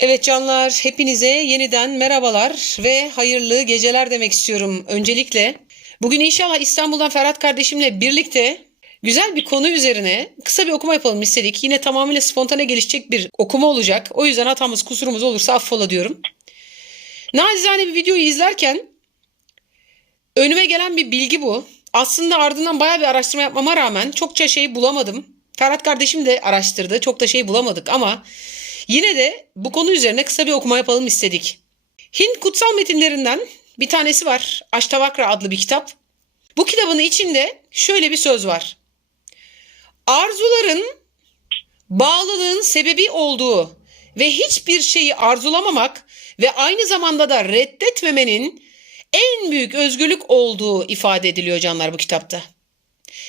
Evet canlar, hepinize yeniden merhabalar ve hayırlı geceler demek istiyorum öncelikle. Bugün inşallah İstanbul'dan Ferhat kardeşimle birlikte güzel bir konu üzerine kısa bir okuma yapalım istedik. Yine tamamıyla spontane gelişecek bir okuma olacak. O yüzden hatamız kusurumuz olursa affola diyorum. Nacizane bir videoyu izlerken önüme gelen bir bilgi bu. Aslında ardından bayağı bir araştırma yapmama rağmen çokça şey bulamadım. Ferhat kardeşim de araştırdı. Çok da şey bulamadık ama Yine de bu konu üzerine kısa bir okuma yapalım istedik. Hint kutsal metinlerinden bir tanesi var. Aştavakra adlı bir kitap. Bu kitabın içinde şöyle bir söz var. Arzuların bağlılığın sebebi olduğu ve hiçbir şeyi arzulamamak ve aynı zamanda da reddetmemenin en büyük özgürlük olduğu ifade ediliyor canlar bu kitapta.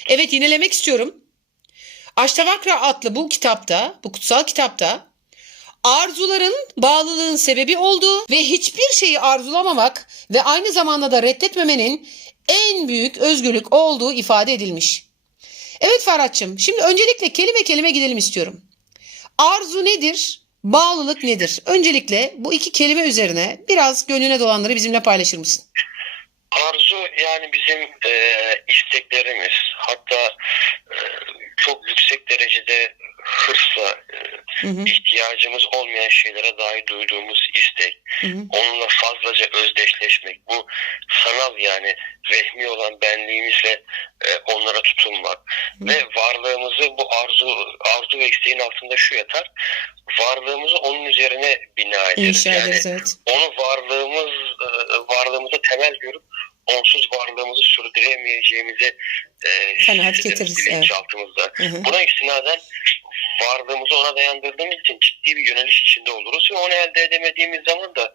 Evet yinelemek istiyorum. Aştavakra adlı bu kitapta, bu kutsal kitapta arzuların bağlılığın sebebi olduğu ve hiçbir şeyi arzulamamak ve aynı zamanda da reddetmemenin en büyük özgürlük olduğu ifade edilmiş. Evet Ferhat'cığım şimdi öncelikle kelime kelime gidelim istiyorum. Arzu nedir? Bağlılık nedir? Öncelikle bu iki kelime üzerine biraz gönlüne dolanları bizimle paylaşır mısın? Arzu yani bizim e, isteklerimiz hatta e, çok yüksek derecede hırsla e, Hı hı, ihtiyacımız olmayan şeylere dair duyduğumuz istek, hı hı. onunla fazlaca özdeşleşmek, bu sanal yani vehmi olan benliğimizle e, onlara tutunmak Hı. ve varlığımızı bu arzu arzu ve isteğin altında şu yatar, varlığımızı onun üzerine bina ederiz. İnşa yani ederiz evet. onu varlığımız e, varlığımıza temel görüp onsuz varlığımızı sürdüremeyeceğimizi e, Kanaat getiririz. Hı hı. Buna istinaden varlığımızı ona dayandırdığımız için ciddi bir yöneliş içinde oluruz ve onu elde edemediğimiz zaman da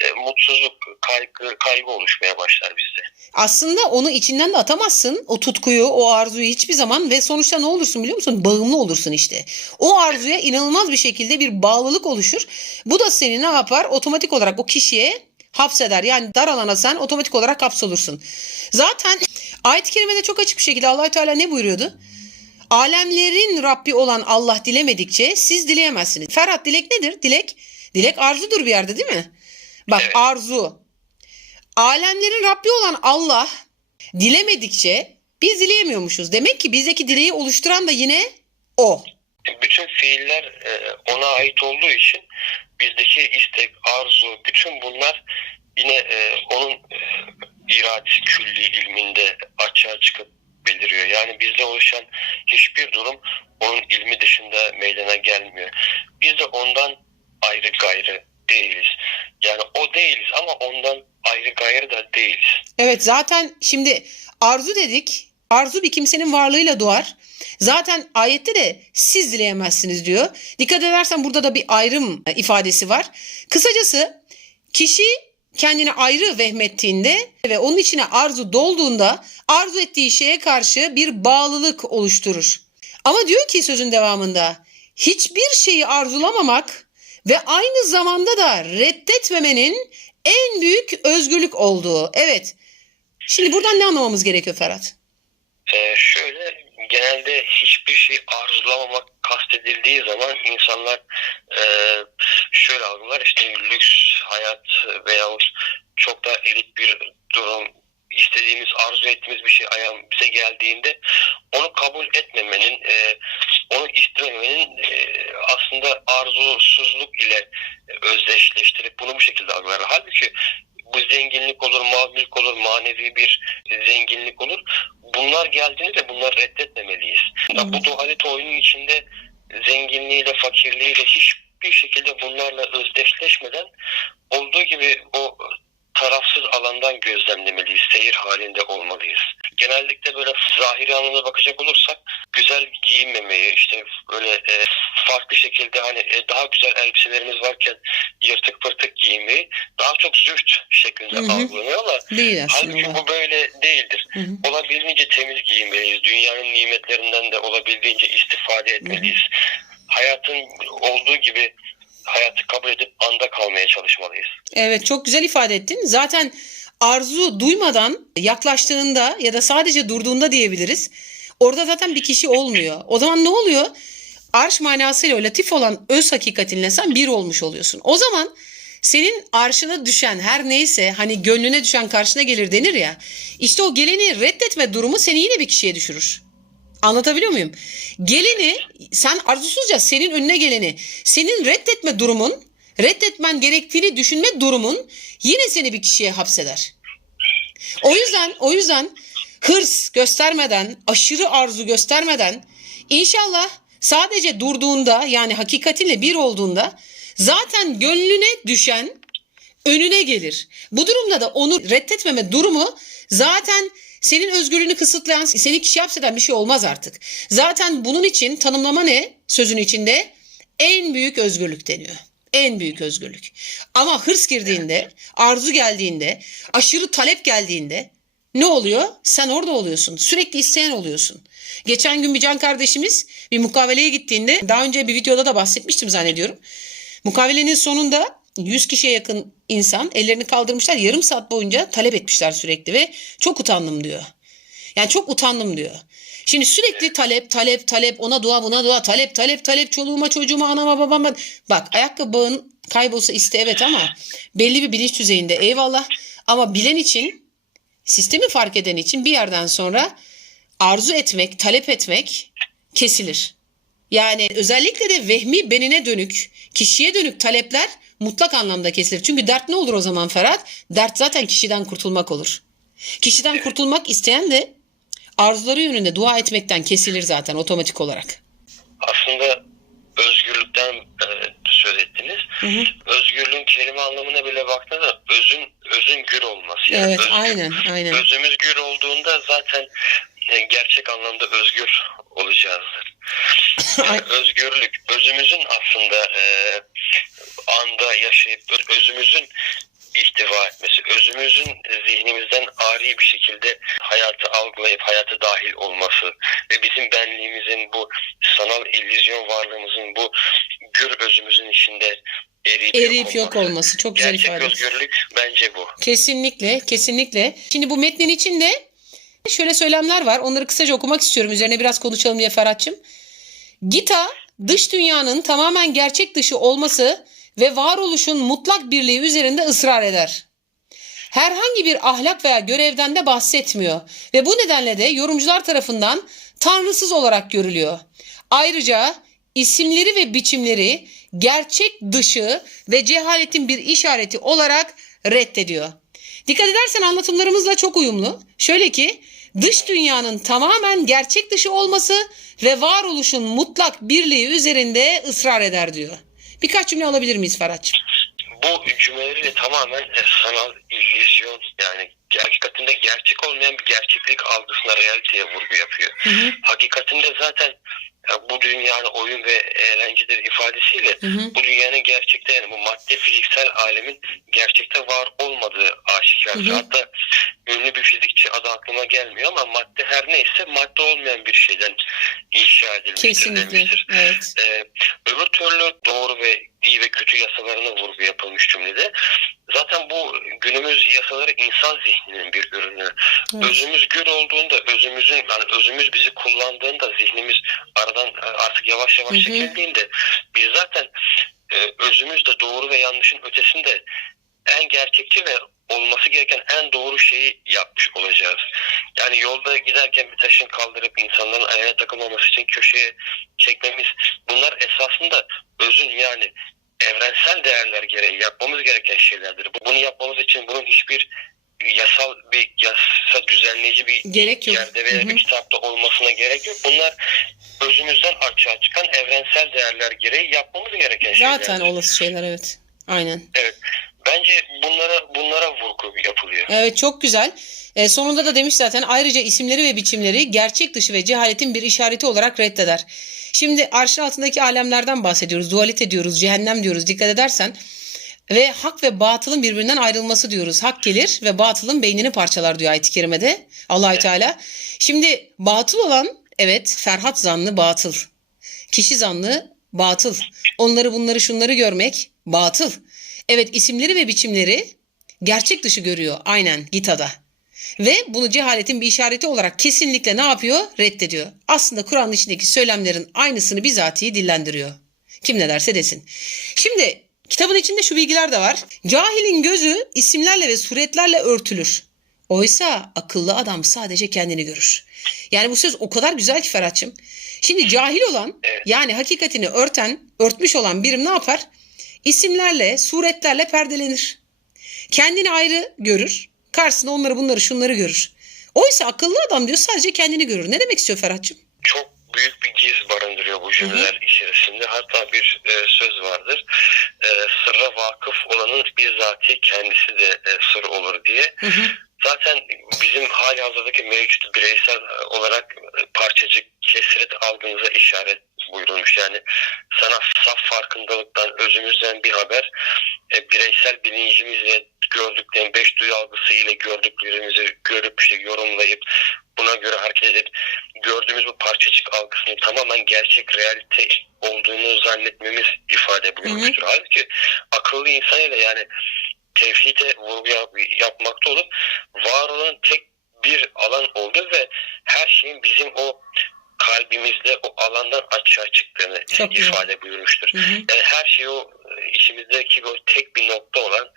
e, mutsuzluk, kaygı, kaygı oluşmaya başlar bizde. Aslında onu içinden de atamazsın. O tutkuyu, o arzuyu hiçbir zaman ve sonuçta ne olursun biliyor musun? Bağımlı olursun işte. O arzuya inanılmaz bir şekilde bir bağlılık oluşur. Bu da seni ne yapar? Otomatik olarak o kişiye hapseder. Yani dar alana sen otomatik olarak hapsolursun. Zaten ayet-i kerimede çok açık bir şekilde allah Teala ne buyuruyordu? Alemlerin Rabbi olan Allah dilemedikçe siz dileyemezsiniz. Ferhat dilek nedir? Dilek, dilek arzudur bir yerde değil mi? Bak Evet. arzu. Alemlerin Rabbi olan Allah dilemedikçe biz dileyemiyormuşuz. Demek ki bizdeki dileği oluşturan da yine o. Bütün fiiller e, ona ait olduğu için bizdeki istek, arzu, bütün bunlar yine e, onun e, iradesi külli ilminde açığa çıkıp beliriyor. Yani bizde oluşan hiçbir durum onun ilmi dışında meydana gelmiyor. Biz de ondan ayrı gayrı değiliz. Yani o değiliz ama ondan ayrı gayrı da değiliz. Evet zaten şimdi arzu dedik. Arzu bir kimsenin varlığıyla doğar. Zaten ayette de siz dileyemezsiniz diyor. Dikkat edersen burada da bir ayrım ifadesi var. Kısacası kişi kendini ayrı vehmettiğinde ve onun içine arzu dolduğunda arzu ettiği şeye karşı bir bağlılık oluşturur. Ama diyor ki sözün devamında hiçbir şeyi arzulamamak ve aynı zamanda da reddetmemenin en büyük özgürlük olduğu. Evet. Şimdi buradan ne anlamamız gerekiyor Ferhat? Ee, şöyle genelde hiçbir şey arzulamamak kastedildiği zaman insanlar e, şöyle algılar işte lüks hayat veya çok da elit bir durum istediğimiz arzu ettiğimiz bir şey ayağım bize geldiğinde onu kabul etmemenin e, onu istememenin e, aslında arzusuzluk ile özdeşleştirip bunu bu şekilde algılar. Halbuki bu zenginlik olur, mal mülk olur, manevi bir zenginlik olur. Bunlar geldiğinde de bunları reddetmemeliyiz. Ya Bu dualite oyunun içinde zenginliğiyle, fakirliğiyle hiçbir şekilde bunlarla özdeşleşmeden olduğu gibi o tarafsız alandan gözlemlemeliyiz, seyir halinde olmalıyız. Genellikle böyle zahiri anlamda bakacak olursak güzel giyinmemeyi, işte böyle e, farklı şekilde hani e, daha güzel elbiselerimiz varken yırtık pırtık giyinmeyi daha çok züht şeklinde Hı hı. algılanıyor ama Değil halbuki bu böyle değildir. Hı hı. Olabildiğince temiz giyinmeliyiz. Dünyanın nimetlerinden de olabildiğince istifade etmeliyiz. Hayatın olduğu gibi hayatı kabul edip anda kalmaya çalışmalıyız. Evet çok güzel ifade ettin. Zaten arzu duymadan yaklaştığında ya da sadece durduğunda diyebiliriz. Orada zaten bir kişi olmuyor. O zaman ne oluyor? arş manasıyla latif olan öz hakikatinle sen bir olmuş oluyorsun. O zaman senin arşına düşen her neyse hani gönlüne düşen karşına gelir denir ya. İşte o geleni reddetme durumu seni yine bir kişiye düşürür. Anlatabiliyor muyum? Geleni sen arzusuzca senin önüne geleni senin reddetme durumun reddetmen gerektiğini düşünme durumun yine seni bir kişiye hapseder. O yüzden o yüzden hırs göstermeden, aşırı arzu göstermeden inşallah sadece durduğunda yani hakikatinle bir olduğunda zaten gönlüne düşen önüne gelir. Bu durumda da onu reddetmeme durumu zaten senin özgürlüğünü kısıtlayan, seni kişi hapseden bir şey olmaz artık. Zaten bunun için tanımlama ne sözün içinde? En büyük özgürlük deniyor. En büyük özgürlük. Ama hırs girdiğinde, arzu geldiğinde, aşırı talep geldiğinde ne oluyor? Sen orada oluyorsun. Sürekli isteyen oluyorsun. Geçen gün bir can kardeşimiz bir mukaveleye gittiğinde daha önce bir videoda da bahsetmiştim zannediyorum. Mukavelenin sonunda 100 kişiye yakın insan ellerini kaldırmışlar. Yarım saat boyunca talep etmişler sürekli ve çok utandım diyor. Yani çok utandım diyor. Şimdi sürekli talep, talep, talep, ona dua, buna dua, talep, talep, talep, çoluğuma, çocuğuma, anama, babama. Bak ayakkabı bağın kaybolsa iste evet ama belli bir bilinç düzeyinde eyvallah. Ama bilen için, sistemi fark eden için bir yerden sonra arzu etmek, talep etmek kesilir. Yani özellikle de vehmi benine dönük, kişiye dönük talepler mutlak anlamda kesilir. Çünkü dert ne olur o zaman Ferhat? Dert zaten kişiden kurtulmak olur. Kişiden kurtulmak isteyen de arzuları yönünde dua etmekten kesilir zaten otomatik olarak. Aslında özgürlükten e, söz ettiniz. Hı hı. Özgürlüğün kelime anlamına bile baktığınızda özün özün gür olması. Yani Evet özgür- aynen aynen. Özümüz gür olduğunda zaten e, gerçek anlamda özgür olacağızdır. Yani özgürlük, özümüzün aslında e, anda yaşayıp özümüzün ihtiva etmesi, özümüzün zihnimizden ari bir şekilde hayatı algılayıp hayata dahil olması ve bizim benliğimizin bu sanal illüzyon varlığımızın bu gür özümüzün içinde eriyip, Eriyip yok olması. olması çok güzel Gerçek ifade. özgürlük bence bu. Kesinlikle, kesinlikle. Şimdi bu metnin içinde şöyle söylemler var. Onları kısaca okumak istiyorum. Üzerine biraz konuşalım diye Ferhat'cığım. Gita, dış dünyanın tamamen gerçek dışı olması ve varoluşun mutlak birliği üzerinde ısrar eder. Herhangi bir ahlak veya görevden de bahsetmiyor ve bu nedenle de yorumcular tarafından tanrısız olarak görülüyor. Ayrıca isimleri ve biçimleri gerçek dışı ve cehaletin bir işareti olarak reddediyor. Dikkat edersen anlatımlarımızla çok uyumlu. Şöyle ki dış dünyanın tamamen gerçek dışı olması ve varoluşun mutlak birliği üzerinde ısrar eder diyor. Birkaç cümle alabilir miyiz Ferhat'cığım? bu cümleleri tamamen e, sanal illüzyon yani hakikatinde gerçek olmayan bir gerçeklik algısına realiteye vurgu yapıyor. Hı hı, Hakikatinde zaten e, bu dünyanın oyun ve eğlencedir ifadesiyle hı hı. bu dünyanın gerçekte yani bu madde fiziksel alemin gerçekte var olmadığı aşikar. Hatta ünlü bir fizikçi adı aklıma gelmiyor ama madde her neyse madde olmayan bir şeyden inşa edilmiştir Kesinlikle. demiştir. Evet. Ee, öbür türlü doğru ve iyi ve kötü yasalarına vurgu yapılmış cümlede. Zaten bu günümüz yasaları insan zihninin bir ürünü. Evet. Özümüz gür olduğunda, özümüzün yani özümüz bizi kullandığında zihnimiz aradan e, artık yavaş yavaş Hı hı. çekildiğinde biz zaten e, özümüz de doğru ve yanlışın ötesinde en gerçekçi ve olması gereken en doğru şeyi yapmış olacağız. Yani yolda giderken bir taşın kaldırıp insanların ayağına takılmaması için köşeye çekmemiz bunlar esasında özün yani evrensel değerler gereği yapmamız gereken şeylerdir. Bunu yapmamız için bunun hiçbir yasal bir yasa düzenleyici bir Gerek yok. yerde veya bir kitapta olmasına gerek yok. Bunlar özümüzden açığa çıkan evrensel değerler gereği yapmamız gereken şeyler. Zaten olası şeyler evet. Aynen. Bence bunlara bunlara vurgu yapılıyor. Evet çok güzel. E, sonunda da demiş zaten ayrıca isimleri ve biçimleri gerçek dışı ve cehaletin bir işareti olarak reddeder. Şimdi arşın altındaki alemlerden bahsediyoruz. Dualite diyoruz, cehennem diyoruz dikkat edersen. Ve hak ve batılın birbirinden ayrılması diyoruz. Hak gelir ve batılın beynini parçalar diyor ayet-i kerimede Allahü Teala. Şimdi batıl olan evet Ferhat zanlı batıl. Kişi zanlı batıl. Onları bunları şunları görmek batıl. Evet isimleri ve biçimleri gerçek dışı görüyor aynen Gita'da. Ve bunu cehaletin bir işareti olarak kesinlikle ne yapıyor? Reddediyor. Aslında Kur'an'ın içindeki söylemlerin aynısını bizatihi dillendiriyor. Kim ne derse desin. Şimdi kitabın içinde şu bilgiler de var. Cahilin gözü isimlerle ve suretlerle örtülür. Oysa akıllı adam sadece kendini görür. Yani bu söz o kadar güzel ki Ferhat'cığım. Şimdi cahil olan yani hakikatini örten, örtmüş olan birim ne yapar? İsimlerle, suretlerle perdelenir. Kendini ayrı görür. Karşısında onları bunları şunları görür. Oysa akıllı adam diyor sadece kendini görür. Ne demek istiyor Ferhat'cığım? Çok büyük bir giz barındırıyor bu cümleler içerisinde. Hatta bir e, söz vardır. E, sırra vakıf olanın bizzati kendisi de e, sır olur diye. Hı hı. Zaten bizim hali hazırdaki mevcut bireysel olarak parçacık kesret algınıza işaret buyurulmuş. Yani sana saf farkındalıktan, özümüzden bir haber, e, bireysel bilincimizle gördüklerin beş duyu algısı ile gördüklerimizi görüp işte yorumlayıp buna göre hareket edip gördüğümüz bu parçacık algısının tamamen gerçek realite olduğunu zannetmemiz ifade buyurmuştur. Halbuki akıllı insan ile yani tevhide vurgu yap- yapmakta olup var olan tek bir alan olduğu ve her şeyin bizim o kalbimizde o alandan açığa çıktığını Çok ifade buyurmuştur. Hı hı. Yani her şey o e, içimizdeki o tek bir nokta olan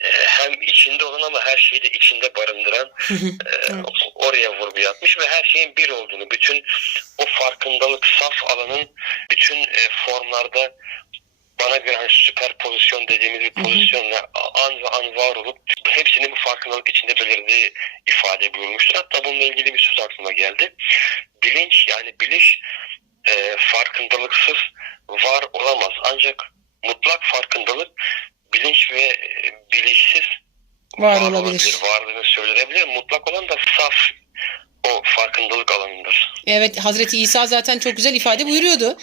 e, hem içinde olan ama her şeyi de içinde barındıran Hı hı. e, Evet. oraya vurgu yapmış ve her şeyin bir olduğunu, bütün o farkındalık saf alanın bütün e, formlarda bana göre hani süper pozisyon dediğimiz bir pozisyonla an ve an var olup hepsinin bu farkındalık içinde belirdiği ifade buyurmuştur. Hatta bununla ilgili bir söz aklıma geldi. Bilinç yani biliş e, farkındalıksız var olamaz. Ancak mutlak farkındalık bilinç ve e, bilişsiz Var olabilir. Varlığını söylenebilir. Mutlak olan da saf o farkındalık alanıdır. Evet Hazreti İsa zaten çok güzel ifade buyuruyordu.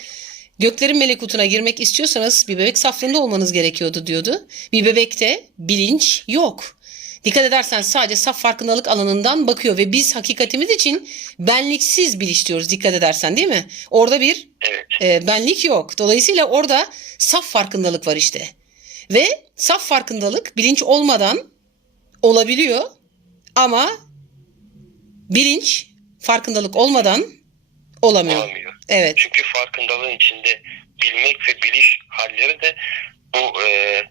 Göklerin melekutuna girmek istiyorsanız bir bebek saflığında olmanız gerekiyordu diyordu. Bir bebekte bilinç yok. Dikkat edersen sadece saf farkındalık alanından bakıyor ve biz hakikatimiz için benliksiz biliş diyoruz dikkat edersen değil mi? Orada bir Evet. e, benlik yok. Dolayısıyla orada saf farkındalık var işte. Ve saf farkındalık bilinç olmadan olabiliyor ama bilinç farkındalık olmadan olamıyor. Olmuyor. Evet. Çünkü farkındalığın içinde bilmek ve biliş halleri de bu e,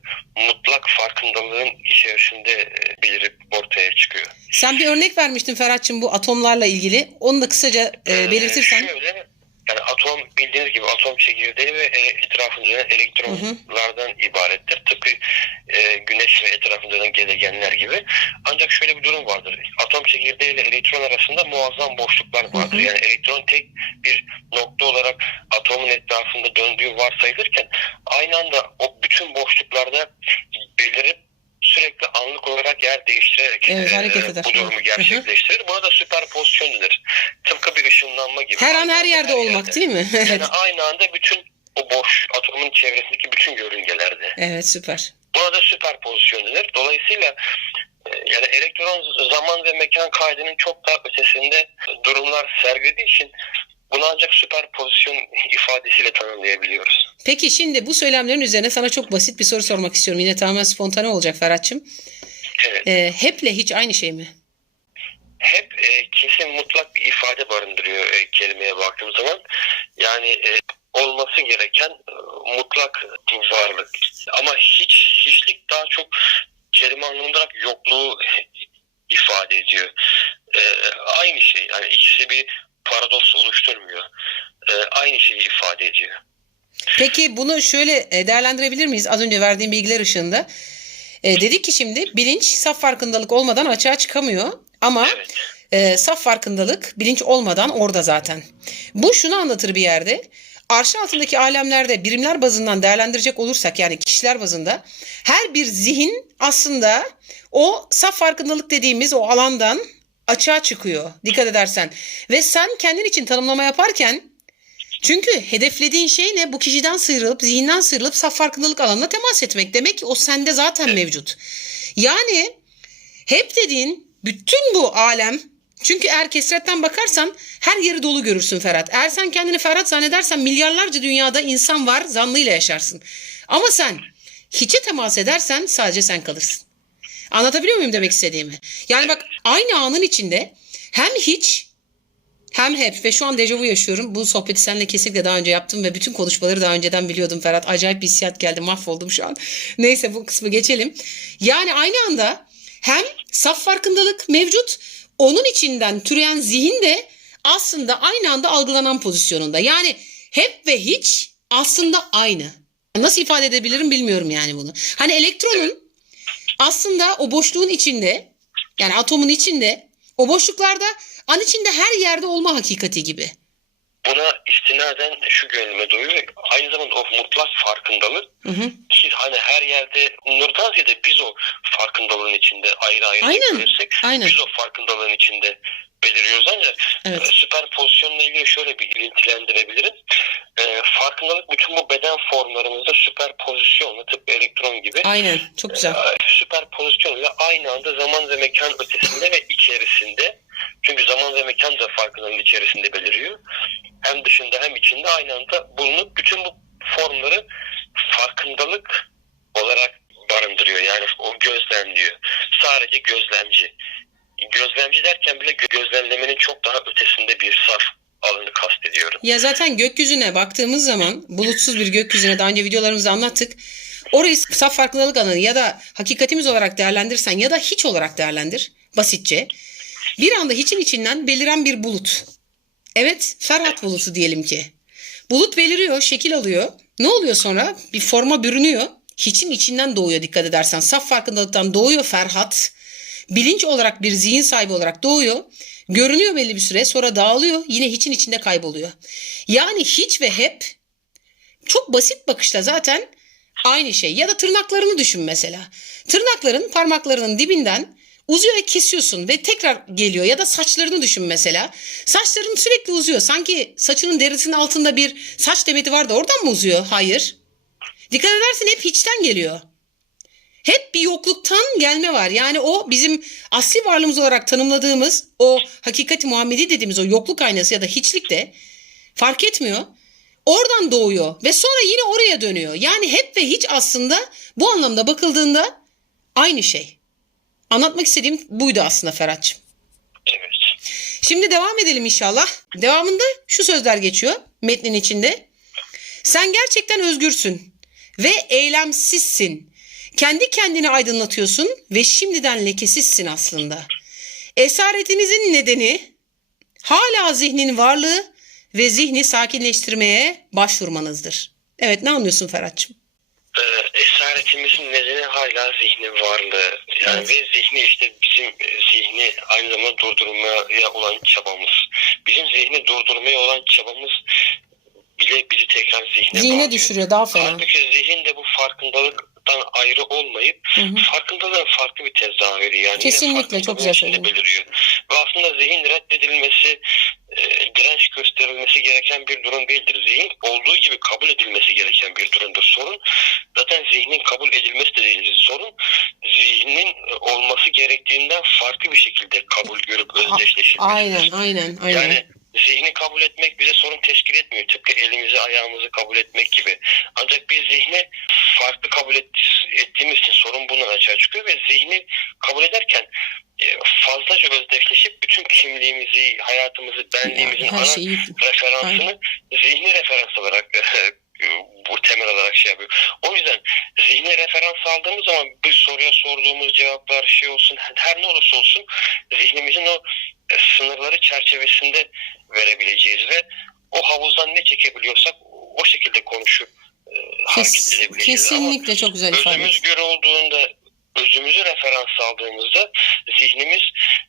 mutlak farkındalığın içerisinde e, belirip ortaya çıkıyor. Sen bir örnek vermiştin Ferhat'cığım bu atomlarla ilgili. Onu da kısaca e, Ee, belirtirsen. Şöyle, yani atom bildiğiniz gibi atom çekirdeği ve e, etrafında elektronlardan ibarettir. Tıpkı e, güneş ve etrafında gezegenler gibi. Ancak şöyle bir durum vardır. Atom çekirdeği ile elektron arasında muazzam boşluklar vardır. Hı hı. Yani elektron tek bir nokta olarak atomun etrafında döndüğü varsayılırken aynı anda o bütün boşluklarda belirip sürekli anlık olarak yer değiştirerek Evet, e, hareket eder. bu durumu gerçekleştirir. Buna da süperpozisyon denir. Tıpkı bir ışınlanma gibi. Her an her yerde olmak değil mi? evet. Yani aynı anda bütün o boş atomun çevresindeki bütün yörüngelerde. Evet süper. Buna da süperpozisyon denir. Dolayısıyla e, yani elektron zaman ve mekan kaydının çok daha ötesinde durumlar sergilediği için bunu ancak süperpozisyon ifadesiyle tanımlayabiliyoruz. Peki şimdi bu söylemlerin üzerine sana çok basit bir soru sormak istiyorum. Yine tamamen spontane olacak Ferhat'cığım. Evet. E, heple hiç aynı şey mi? hep e, kesin mutlak bir ifade barındırıyor e, kelimeye baktığım zaman. Yani e, olması gereken e, mutlak varlık. Ama hiç hiçlik daha çok kelime anlamında yokluğu ifade ediyor. E, aynı şey. Yani ikisi bir paradoks oluşturmuyor. E, aynı şeyi ifade ediyor. Peki bunu şöyle e, değerlendirebilir miyiz? Az önce verdiğim bilgiler ışığında. E, dedik ki şimdi bilinç saf farkındalık olmadan açığa çıkamıyor. Ama Evet. e, saf farkındalık bilinç olmadan orada zaten. Bu şunu anlatır bir yerde. Arşın altındaki alemlerde birimler bazından değerlendirecek olursak yani kişiler bazında her bir zihin aslında o saf farkındalık dediğimiz o alandan açığa çıkıyor. Dikkat edersen. Ve sen kendin için tanımlama yaparken çünkü hedeflediğin şey ne? Bu kişiden sıyrılıp, zihinden sıyrılıp saf farkındalık alanına temas etmek. Demek ki o sende zaten mevcut. Yani hep dediğin bütün bu alem çünkü eğer kesretten bakarsan her yeri dolu görürsün Ferhat. Eğer sen kendini Ferhat zannedersen milyarlarca dünyada insan var zannıyla yaşarsın. Ama sen hiçe temas edersen sadece sen kalırsın. Anlatabiliyor muyum demek istediğimi? Yani bak aynı anın içinde hem hiç hem hep ve şu an dejavu yaşıyorum. Bu sohbeti seninle kesinlikle daha önce yaptım ve bütün konuşmaları daha önceden biliyordum Ferhat. Acayip bir hissiyat geldi. Mahvoldum şu an. Neyse bu kısmı geçelim. Yani aynı anda hem saf farkındalık mevcut. Onun içinden türeyen zihin de aslında aynı anda algılanan pozisyonunda. Yani hep ve hiç aslında aynı. Nasıl ifade edebilirim bilmiyorum yani bunu. Hani elektronun aslında o boşluğun içinde yani atomun içinde o boşluklarda an içinde her yerde olma hakikati gibi. Buna istinaden şu gönlüme doyuyor. Aynı zamanda o mutlak farkındalık Hı hı. ki hani her yerde Nurdan ya da biz o farkındalığın içinde ayrı ayrı Aynen, görürsek aynen. biz o farkındalığın içinde beliriyoruz ancak Evet. e, süper pozisyonla ilgili şöyle bir ilintilendirebilirim. E, farkındalık bütün bu beden formlarımızda süper pozisyonla tıpkı elektron gibi Aynen. Çok güzel. e, süper pozisyonla aynı anda zaman ve mekan ötesinde ve içerisinde çünkü zaman ve mekan da farkındalığın içerisinde beliriyor. Hem dışında hem içinde aynı anda bulunup bütün bu formları farkındalık olarak barındırıyor. Yani o gözlemliyor. Sadece gözlemci. Gözlemci derken bile gö- gözlemlemenin çok daha ötesinde bir saf alanı kastediyorum. Ya zaten gökyüzüne baktığımız zaman bulutsuz bir gökyüzüne daha önce videolarımızda anlattık. Orayı saf farkındalık alanı ya da hakikatimiz olarak değerlendirsen ya da hiç olarak değerlendir basitçe. Bir anda hiçin içinden beliren bir bulut. Evet Ferhat bulutu diyelim ki. Bulut beliriyor, şekil alıyor. Ne oluyor sonra? Bir forma bürünüyor. Hiçin içinden doğuyor dikkat edersen. Saf farkındalıktan doğuyor Ferhat. Bilinç olarak bir zihin sahibi olarak doğuyor. Görünüyor belli bir süre sonra dağılıyor. Yine hiçin içinde kayboluyor. Yani hiç ve hep çok basit bakışla zaten aynı şey. Ya da tırnaklarını düşün mesela. Tırnakların parmaklarının dibinden uzuyor ve kesiyorsun ve tekrar geliyor. Ya da saçlarını düşün mesela. Saçların sürekli uzuyor. Sanki saçının derisinin altında bir saç demeti var da oradan mı uzuyor? Hayır. Dikkat edersin hep hiçten geliyor. Hep bir yokluktan gelme var. Yani o bizim asli varlığımız olarak tanımladığımız o hakikati Muhammedi dediğimiz o yokluk aynası ya da hiçlik de fark etmiyor. Oradan doğuyor ve sonra yine oraya dönüyor. Yani hep ve hiç aslında bu anlamda bakıldığında aynı şey. Anlatmak istediğim buydu aslında Ferhat'cığım. Evet. Şimdi devam edelim inşallah. Devamında şu sözler geçiyor metnin içinde. Sen gerçekten özgürsün ve eylemsizsin. Kendi kendini aydınlatıyorsun ve şimdiden lekesizsin aslında. Esaretinizin nedeni hala zihnin varlığı ve zihni sakinleştirmeye başvurmanızdır. Evet ne anlıyorsun Ferhat'cığım? Ee, esaretimizin nedeni hala zihnin varlığı. Yani Evet. ve zihni işte bizim e, zihni aynı zamanda durdurmaya olan çabamız. Bizim zihni durdurmaya olan çabamız bile bizi tekrar zihne Zihne bağlıyor. düşürüyor daha fena. Halbuki zihin de bu farkındalıktan ayrı olmayıp Hı hı. farkındalığın farklı bir tezahürü yani. Kesinlikle, çok güzel söyledin. beliriyor. Ve aslında zihin reddedilmesi, e, direnç gösterilmesi gereken bir durum değildir. Zihin olduğu gibi kabul edilmesi gereken bir durumdur. Sorun zaten zihnin kabul edilmesi de değildir. Sorun zihnin olması gerektiğinden farklı bir şekilde kabul görüp özdeşleşilmesi. Aynen aynen aynen. Yani zihni kabul etmek bize sorun teşkil etmiyor. Tıpkı elimizi ayağımızı kabul etmek gibi. Ancak biz zihni farklı kabul et, ettiğimiz için sorun bundan açığa çıkıyor ve zihni kabul ederken e, fazlaca özdeşleşip bütün kimliğimizi, hayatımızı, benliğimizin her ana şeyi referansını zihni referans olarak e, bu temel olarak şey yapıyor. O yüzden zihni referans aldığımız zaman bir soruya sorduğumuz cevaplar şey olsun her ne olursa olsun zihnimizin o sınırları çerçevesinde verebileceğiz ve o havuzdan ne çekebiliyorsak o şekilde konuşup e, hareket edebileceğiz. Ama kesinlikle çok güzel ifade. özümüz göre olduğunda özümüzü referans aldığımızda zihnimiz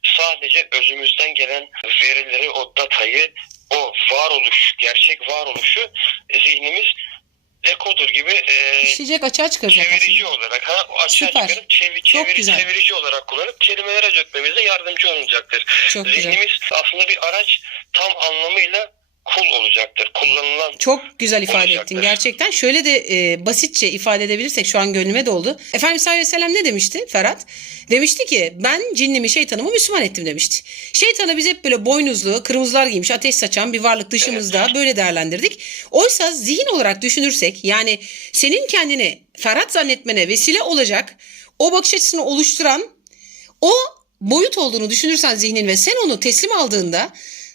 sadece özümüzden gelen verileri, o datayı, o varoluş, gerçek varoluşu zihnimiz dekodur gibi e, İşleyecek açığa çıkaracak çevirici aslında. olarak ha açığa Süper. çıkarıp çevi, Çok çeviri, güzel. çevirici olarak kullanıp kelimelere dökmemize yardımcı olacaktır. Çok güzel. Zihnimiz aslında bir araç tam anlamıyla kul olacaktır. Kullanılan Çok güzel ifade olacaktır. ettin gerçekten. Şöyle de e, basitçe ifade edebilirsek şu an gönlüme doldu. Efendimiz sallallahu aleyhi ve sellem ne demişti Ferhat? Demişti ki ben cinnimi şeytanımı Müslüman ettim demişti. Şeytanı biz hep böyle boynuzlu, kırmızılar giymiş, ateş saçan bir varlık dışımızda böyle değerlendirdik. Oysa zihin olarak düşünürsek yani senin kendini Ferhat zannetmene vesile olacak o bakış açısını oluşturan o boyut olduğunu düşünürsen zihnin ve sen onu teslim aldığında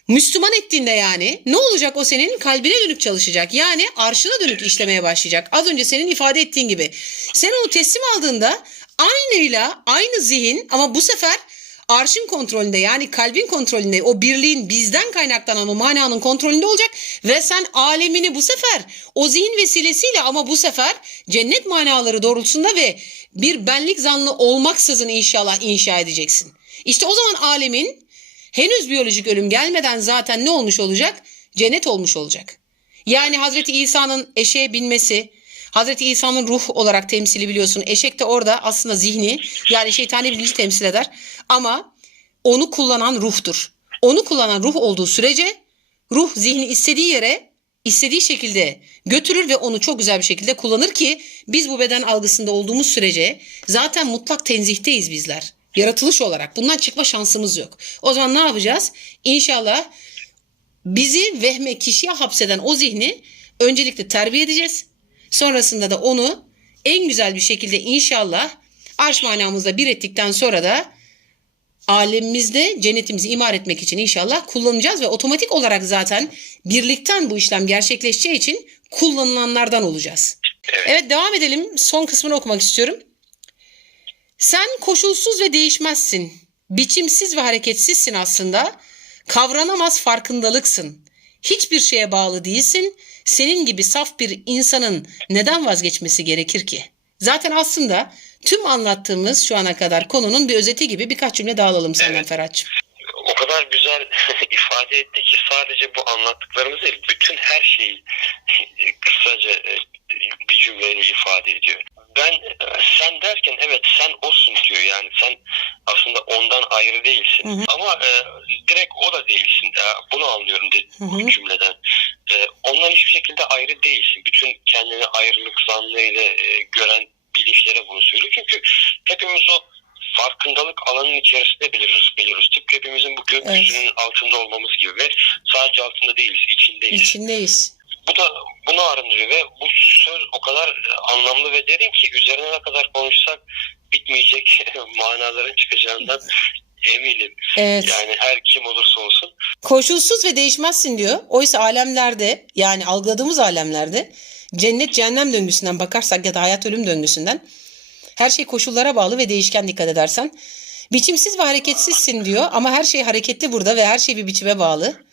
Müslüman ettiğinde yani ne olacak o senin kalbine dönük çalışacak. Yani arşına dönük işlemeye başlayacak. Az önce senin ifade ettiğin gibi. Sen onu teslim aldığında aynıyla aynı zihin ama bu sefer arşın kontrolünde yani kalbin kontrolünde o birliğin bizden kaynaklanan o mananın kontrolünde olacak ve sen alemini bu sefer o zihin vesilesiyle ama bu sefer cennet manaları doğrultusunda ve bir benlik zanlı olmaksızın inşallah inşa edeceksin. İşte o zaman alemin henüz biyolojik ölüm gelmeden zaten ne olmuş olacak? Cennet olmuş olacak. Yani Hazreti İsa'nın eşeğe binmesi, Hazreti İsa'nın ruh olarak temsili biliyorsun. Eşek de orada aslında zihni yani şeytani bilinci temsil eder. Ama onu kullanan ruhtur. Onu kullanan ruh olduğu sürece ruh zihni istediği yere istediği şekilde götürür ve onu çok güzel bir şekilde kullanır ki biz bu beden algısında olduğumuz sürece zaten mutlak tenzihteyiz bizler. Yaratılış olarak bundan çıkma şansımız yok. O zaman ne yapacağız? İnşallah bizi vehme kişiye hapseden o zihni öncelikle terbiye edeceğiz. Sonrasında da onu en güzel bir şekilde inşallah arş manamızla bir ettikten sonra da alemimizde cennetimizi imar etmek için inşallah kullanacağız ve otomatik olarak zaten birlikten bu işlem gerçekleşeceği için kullanılanlardan olacağız. Evet. Evet devam edelim. Son kısmını okumak istiyorum. Sen koşulsuz ve değişmezsin. Biçimsiz ve hareketsizsin aslında. Kavranamaz farkındalıksın. Hiçbir şeye bağlı değilsin. Senin gibi saf bir insanın neden vazgeçmesi gerekir ki? Zaten aslında tüm anlattığımız şu ana kadar konunun bir özeti gibi birkaç cümle daha alalım senden Evet. Ferhat'cığım. o kadar güzel ifade etti ki sadece bu anlattıklarımız değil, bütün her şeyi kısaca e, bir cümleyle ifade ediyor. Ben e, sen derken evet sen olsun diyor yani sen aslında ondan ayrı değilsin Hı hı. ama e, direkt o da değilsin. E, bunu anlıyorum Hı hı. bu cümleden. E, ondan hiçbir şekilde ayrı değilsin. Bütün kendini ayrılık zanlığıyla e, gören bilinçlere bunu söylüyor. Çünkü hepimiz o farkındalık alanının içerisinde beliriyoruz. beliriyoruz. Tıpkı hepimizin bu gökyüzünün altında olmamız gibi ve sadece altında değiliz, içindeyiz. İçindeyiz. Bu da bunu arındırıyor ve bu söz o kadar anlamlı ve derin ki üzerine ne kadar konuşsak bitmeyecek manaların çıkacağından eminim. Evet. Yani her kim olursa olsun Koşulsuz ve değişmezsin diyor. Oysa alemlerde yani algıladığımız alemlerde cennet cehennem döngüsünden bakarsak ya da hayat ölüm döngüsünden her şey koşullara bağlı ve değişken dikkat edersen. Biçimsiz ve hareketsizsin diyor ama her şey hareketli burada ve her şey bir biçime bağlı.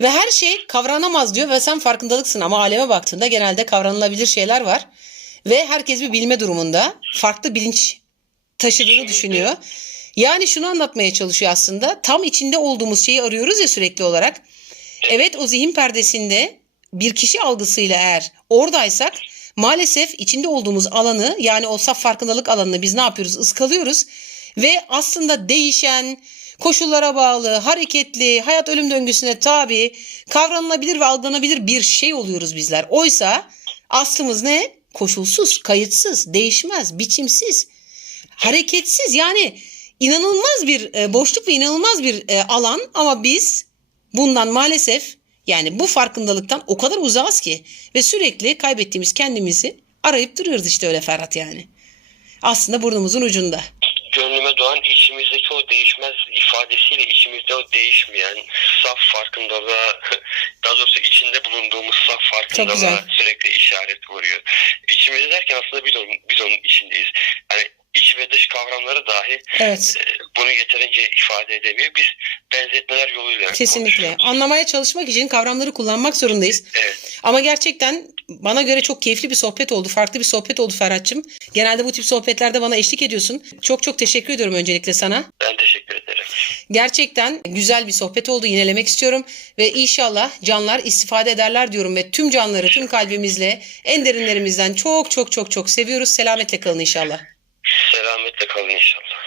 Ve her şey kavranamaz diyor ve sen farkındalıksın ama aleme baktığında genelde kavranılabilir şeyler var. Ve herkes bir bilme durumunda farklı bilinç taşıdığını düşünüyor. Yani şunu anlatmaya çalışıyor aslında. Tam içinde olduğumuz şeyi arıyoruz ya sürekli olarak. Evet o zihin perdesinde bir kişi algısıyla eğer oradaysak maalesef içinde olduğumuz alanı yani o saf farkındalık alanını biz ne yapıyoruz? Iskalıyoruz ve aslında değişen, koşullara bağlı, hareketli, hayat ölüm döngüsüne tabi, kavranılabilir ve algılanabilir bir şey oluyoruz bizler. Oysa aslımız ne? Koşulsuz, kayıtsız, değişmez, biçimsiz, hareketsiz yani inanılmaz bir e, boşluk ve inanılmaz bir e, alan ama biz bundan maalesef yani bu farkındalıktan o kadar uzağız ki ve sürekli kaybettiğimiz kendimizi arayıp duruyoruz işte öyle Ferhat yani. Aslında burnumuzun ucunda. Gönlüme doğan içimizdeki o değişmez ifadesiyle içimizde o değişmeyen saf farkındalığa daha doğrusu içinde bulunduğumuz saf farkındalığa sürekli işaret vuruyor. İçimizde derken aslında biz onun, biz onun içindeyiz. Hani iç ve dış kavramları dahi Evet. e, bunu yeterince ifade edemiyor. Biz benzetmeler yoluyla Kesinlikle. Anlamaya çalışmak için kavramları kullanmak zorundayız. Evet. Ama gerçekten bana göre çok keyifli bir sohbet oldu. Farklı bir sohbet oldu Ferhat'cığım. Genelde bu tip sohbetlerde bana eşlik ediyorsun. Çok çok teşekkür ediyorum öncelikle sana. Ben teşekkür ederim. Gerçekten güzel bir sohbet oldu. Yinelemek istiyorum. Ve inşallah canlar istifade ederler diyorum. Ve tüm canları tüm kalbimizle en derinlerimizden çok çok çok çok seviyoruz. Selametle kalın inşallah. Selametle kalın inşallah.